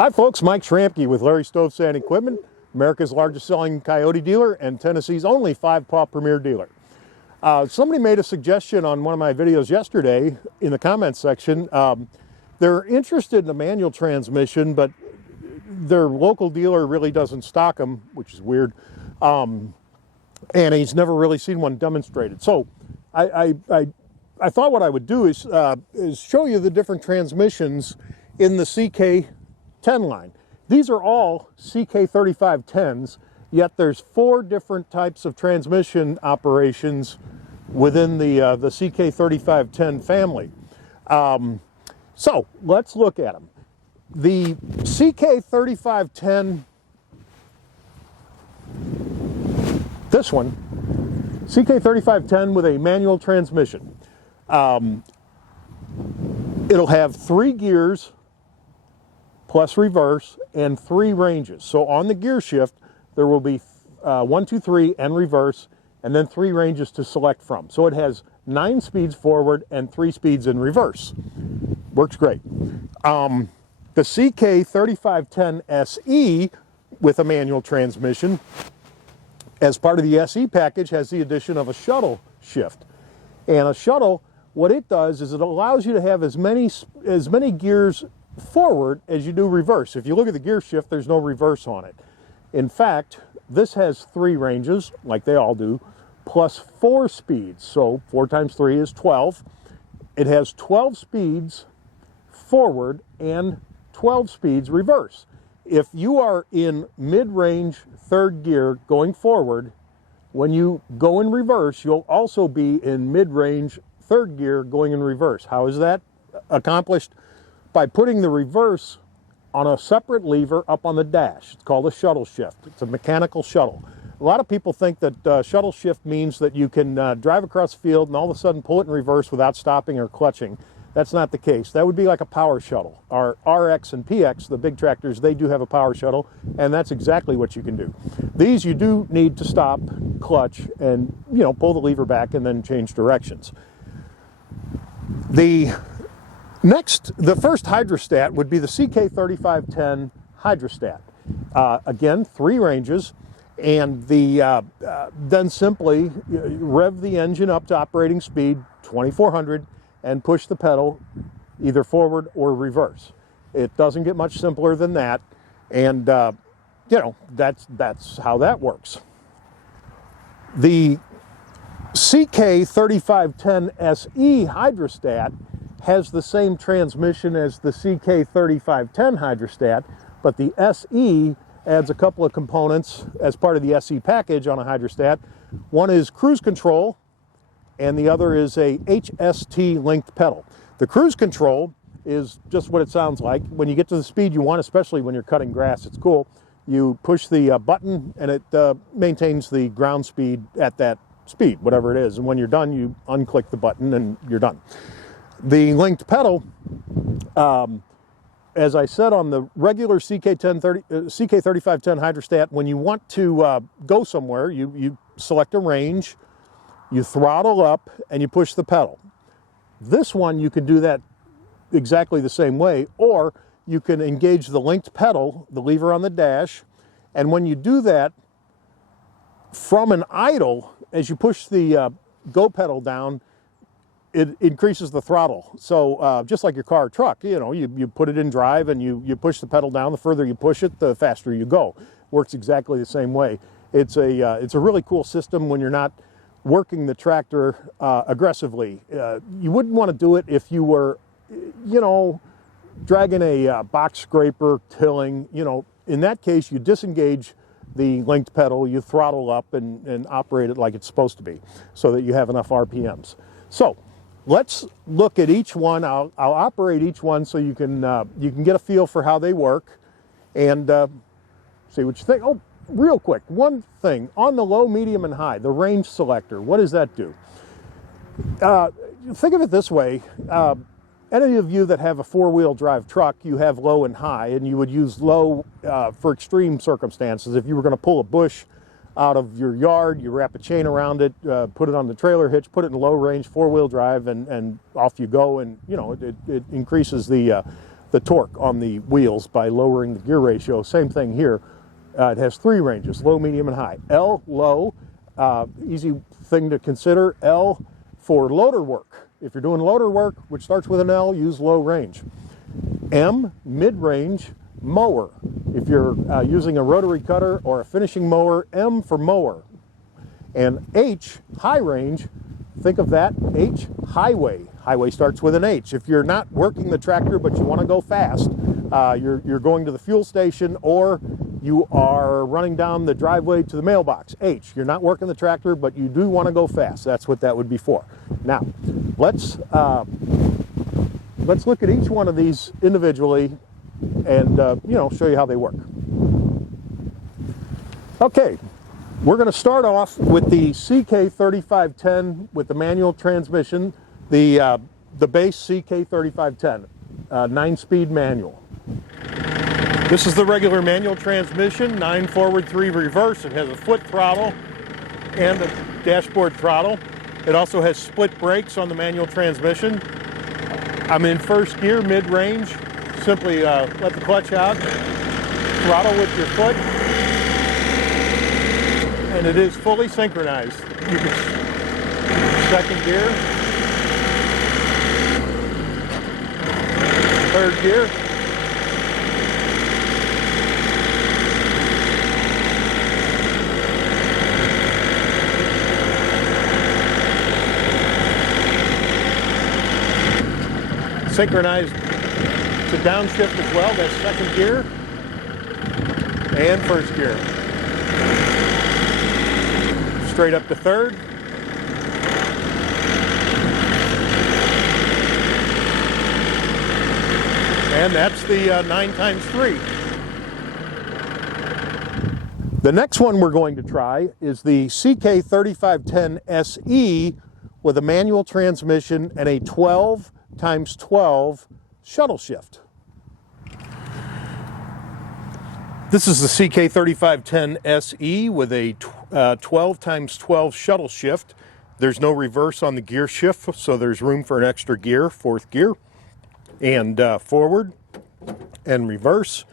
Hi folks, Mike Schrampke with Larry Stovesand Equipment, America's largest selling Kioti dealer and Tennessee's only 5-paw premier dealer. Somebody made a suggestion on one of my videos yesterday in the comments section. They're interested in a manual transmission, but their local dealer really doesn't stock them, which is weird. And he's never really seen one demonstrated. So I thought what I would do is show you the different transmissions in the CK10 line. These are all CK3510s, yet there's 4 different types of transmission operations within the CK3510 family. So let's look at them. The CK3510, this one, CK3510 with a manual transmission. It'll have 3 gears plus reverse and 3 ranges. So on the gear shift, there will be 1, 2, 3 and reverse, and then 3 ranges to select from. So it has 9 speeds forward and 3 speeds in reverse. Works great. The CK3510 SE with a manual transmission, as part of the SE package, has the addition of a shuttle shift. And a shuttle, what it does is it allows you to have as many gears forward as you do reverse. If you look at the gear shift, there's no reverse on it. In fact, this has 3 ranges, like they all do, plus 4 speeds. So 4 times 3 is 12. It has 12 speeds forward and 12 speeds reverse. If you are in mid-range 3rd gear going forward, when you go in reverse, you'll also be in mid-range 3rd gear going in reverse. How is that accomplished? By putting the reverse on a separate lever up on the dash. It's called a shuttle shift. It's a mechanical shuttle. A lot of people think that shuttle shift means that you can drive across the field and all of a sudden pull it in reverse without stopping or clutching. That's not the case. That would be like a power shuttle. Our RX and PX, the big tractors, they do have a power shuttle, and that's exactly what you can do. These you do need to stop, clutch, and pull the lever back and then change directions. The first hydrostat would be the CK3510 Hydrostat. Again, 3 ranges, and then simply rev the engine up to operating speed 2400 and push the pedal either forward or reverse. It doesn't get much simpler than that, and that's how that works. The CK3510 SE Hydrostat has the same transmission as the CK3510 Hydrostat, but the SE adds a couple of components as part of the SE package on a hydrostat. One is cruise control, and the other is a HST linked pedal. The cruise control is just what it sounds like. When you get to the speed you want, especially when you're cutting grass, it's cool. You push the button and it maintains the ground speed at that speed, whatever it is. And when you're done, you unclick the button and you're done. The linked pedal, as I said on the regular CK3510 Hydrostat, when you want to go somewhere, you select a range, you throttle up, and you push the pedal. This one, you can do that exactly the same way, or you can engage the linked pedal, the lever on the dash, and when you do that, from an idle, as you push the go pedal down, it increases the throttle. So just like your car or truck, you put it in drive and you push the pedal down. The further you push it, the faster you go. Works exactly the same way. It's a really cool system when you're not working the tractor aggressively. You wouldn't want to do it if you were, dragging a box scraper, tilling. In that case, you disengage the linked pedal, you throttle up and operate it like it's supposed to be so that you have enough RPMs. So let's look at each one. I'll operate each one so you can get a feel for how they work and see what you think. Oh, real quick, one thing. On the low, medium, and high, the range selector, what does that do? Think of it this way. Any of you that have a four-wheel drive truck, you have low and high, and you would use low for extreme circumstances. If you were going to pull a bush out of your yard, you wrap a chain around it, put it on the trailer hitch, put it in low range, four-wheel drive, and off you go. And you know it increases the torque on the wheels by lowering the gear ratio. Same thing here. It has three ranges: low, medium, and high. L, low. Easy thing to consider. L for loader work. If you're doing loader work, which starts with an L, use low range. M, mid-range, mower. If you're using a rotary cutter or a finishing mower, M for mower. And H, high range, think of that, H, highway. Highway starts with an H. If you're not working the tractor but you want to go fast, you're going to the fuel station or you are running down the driveway to the mailbox. H, you're not working the tractor but you do want to go fast. That's what that would be for. Now, let's look at each one of these individually and show you how they work. Okay, we're going to start off with the CK3510 with the manual transmission, the base CK3510 9-speed manual. This is the regular manual transmission, 9 forward, 3 reverse. It has a foot throttle and a dashboard throttle. It also has split brakes on the manual transmission. I'm in first gear, mid-range. Simply let the clutch out, throttle with your foot, and it is fully synchronized. You can second gear, third gear, synchronized to downshift as well. That's second gear and first gear. Straight up to third. And that's the 9x3. The next one we're going to try is the CK3510 SE with a manual transmission and a 12x12 shuttle shift. This is the CK3510 SE with a 12x12 shuttle shift. There's no reverse on the gear shift, so there's room for an extra gear, fourth gear, and forward and reverse.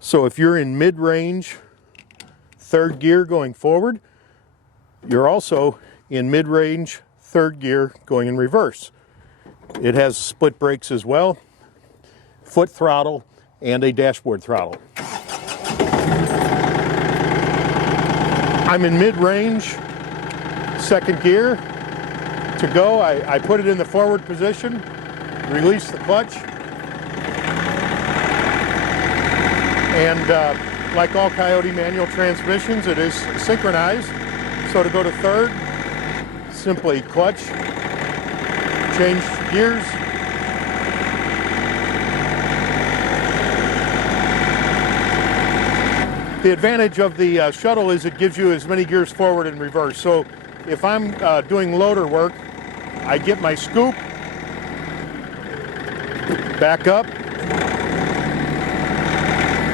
So if you're in mid-range, third gear going forward, you're also in mid-range, third gear going in reverse. It has split brakes as well, foot throttle, and a dashboard throttle. I'm in mid-range, second gear. To go, I put it in the forward position, release the clutch, and like all Kioti manual transmissions, it is synchronized. So to go to third, simply clutch, change gears, the advantage of the shuttle is it gives you as many gears forward and reverse. So if I'm doing loader work, I get my scoop, back up,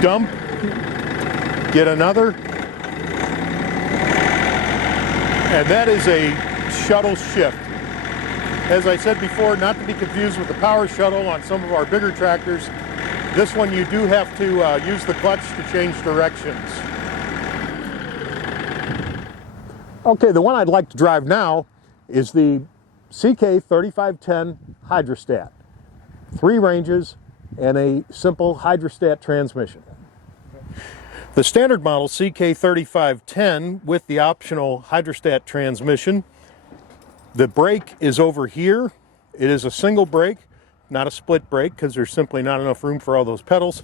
dump, get another, and that is a shuttle shift. As I said before, not to be confused with the power shuttle on some of our bigger tractors. This one you do have to use the clutch to change directions. Okay, the one I'd like to drive now is the CK3510 Hydra. 3 ranges and a simple Hydra transmission. The standard model CK3510 with the optional Hydra transmission, the brake is over here. It is a single brake, not a split brake, because there's simply not enough room for all those pedals.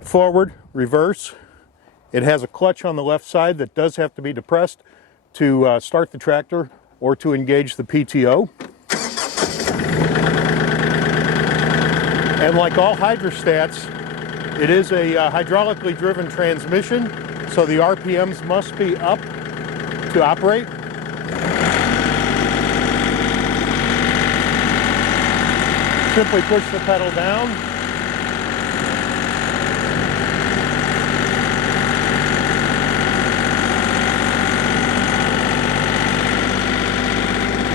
Forward, reverse, It has a clutch on the left side that does have to be depressed to start the tractor or to engage the PTO. And like all hydrostats, it is a hydraulically driven transmission, so the RPMs must be up to operate. Simply push the pedal down.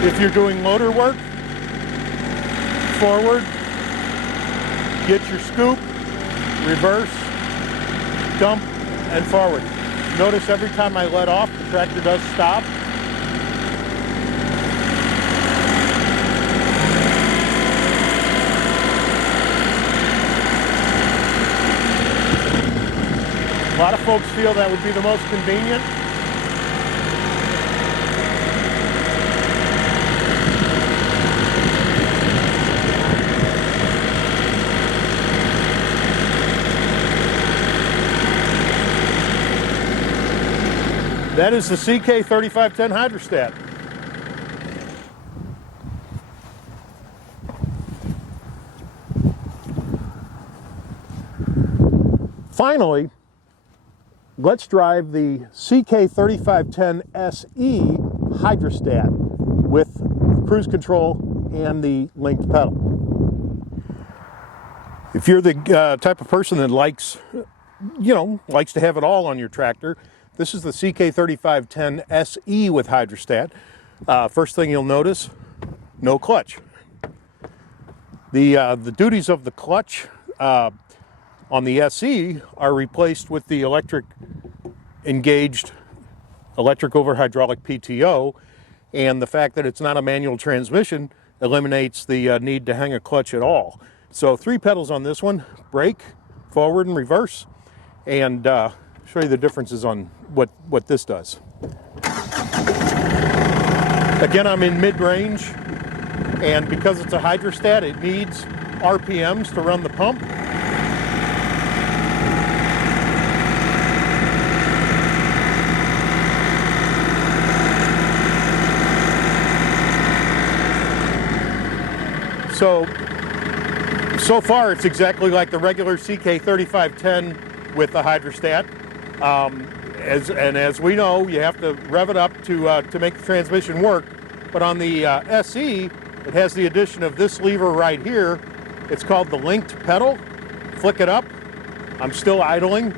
If you're doing loader work, forward, get your scoop, reverse, dump, and forward. Notice every time I let off, the tractor does stop. A lot of folks feel that would be the most convenient. That is the CK3510 Hydrostat. Finally, let's drive the CK3510 SE Hydrostat with cruise control and the linked pedal. If you're the type of person that likes to have it all on your tractor, this is the CK3510 SE with Hydrostat. First thing you'll notice, no clutch. The duties of the clutch on the SE are replaced with the electric over hydraulic PTO, and the fact that it's not a manual transmission eliminates the need to hang a clutch at all. So 3 pedals on this one: brake, forward, and reverse, and show you the differences on what this does. Again, I'm in mid-range, and because it's a hydrostat, it needs RPMs to run the pump. So far it's exactly like the regular CK3510 with the hydrostat. As we know, you have to rev it up to make the transmission work. But on the SE, it has the addition of this lever right here. It's called the linked pedal. Flick it up. I'm still idling.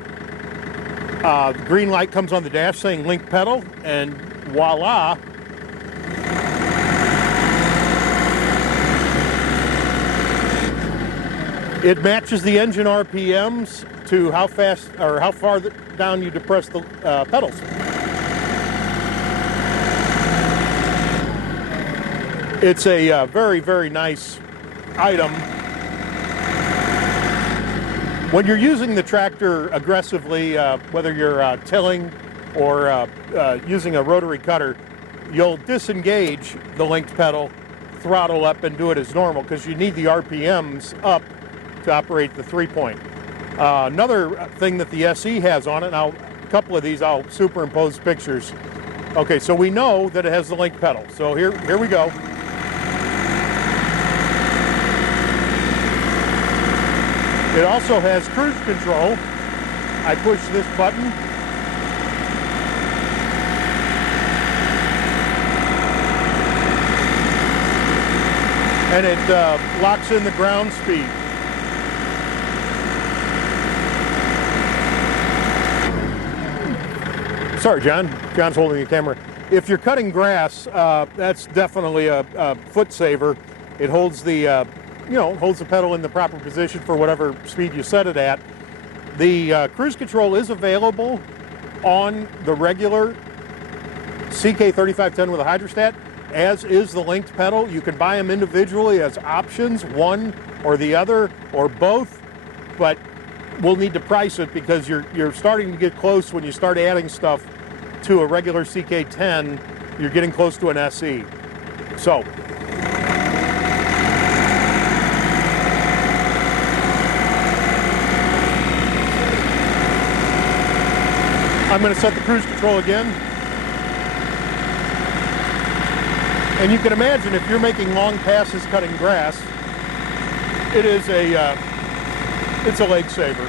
The green light comes on the dash saying linked pedal, and voila. It matches the engine RPMs to how fast or how far down you depress the pedals. It's a very, very nice item. When you're using the tractor aggressively, whether you're tilling or using a rotary cutter, you'll disengage the linked pedal, throttle up, and do it as normal because you need the RPMs up to operate the 3-point. Another thing that the SE has on it, and a couple of these I'll superimpose pictures. Okay, so we know that it has the linked pedal. So here we go. It also has cruise control. I push this button. And it locks in the ground speed. Sorry, John. John's holding the camera. If you're cutting grass, that's definitely a foot saver. It holds the, holds the pedal in the proper position for whatever speed you set it at. The cruise control is available on the regular CK3510 with a hydrostat, as is the linked pedal. You can buy them individually as options, one or the other or both, but we'll need to price it because you're starting to get close. When you start adding stuff to a regular CK10, you're getting close to an SE. So I'm going to set the cruise control again. And you can imagine if you're making long passes cutting grass, it's a lifesaver.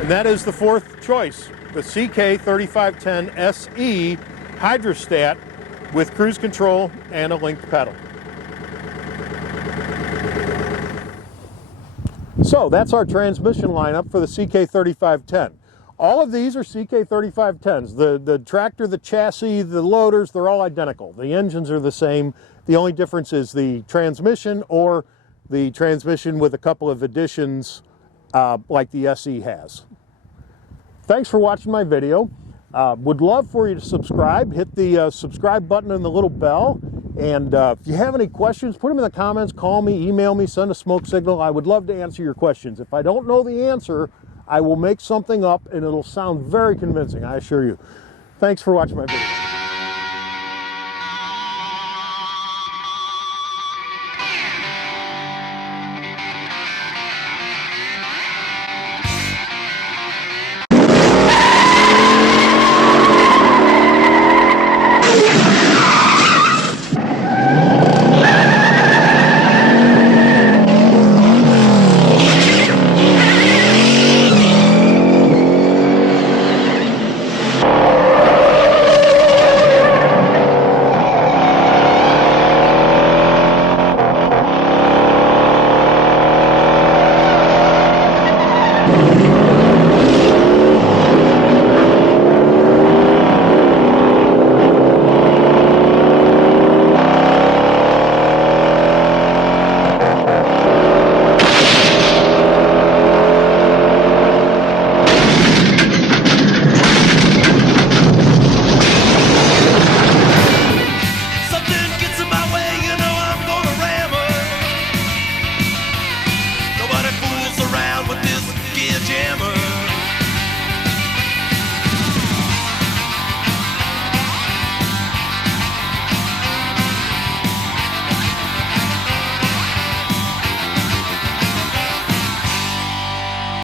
And that is the fourth choice, the CK3510 SE Hydra with cruise control and a linked pedal. So that's our transmission lineup for the CK3510. All of these are CK3510s. The tractor, the chassis, the loaders, they're all identical. The engines are the same. The only difference is the transmission or the transmission with a couple of additions like the SE has. Thanks for watching my video. Would love for you to subscribe. Hit the subscribe button and the little bell. And if you have any questions, put them in the comments, call me, email me, send a smoke signal. I would love to answer your questions. If I don't know the answer, I will make something up and it'll sound very convincing, I assure you. Thanks for watching my video.